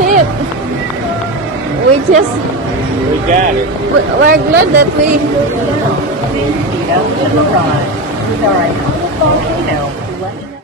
it. We just, We got it. we're glad that we, Please speed up to the ride with our iconic volcano.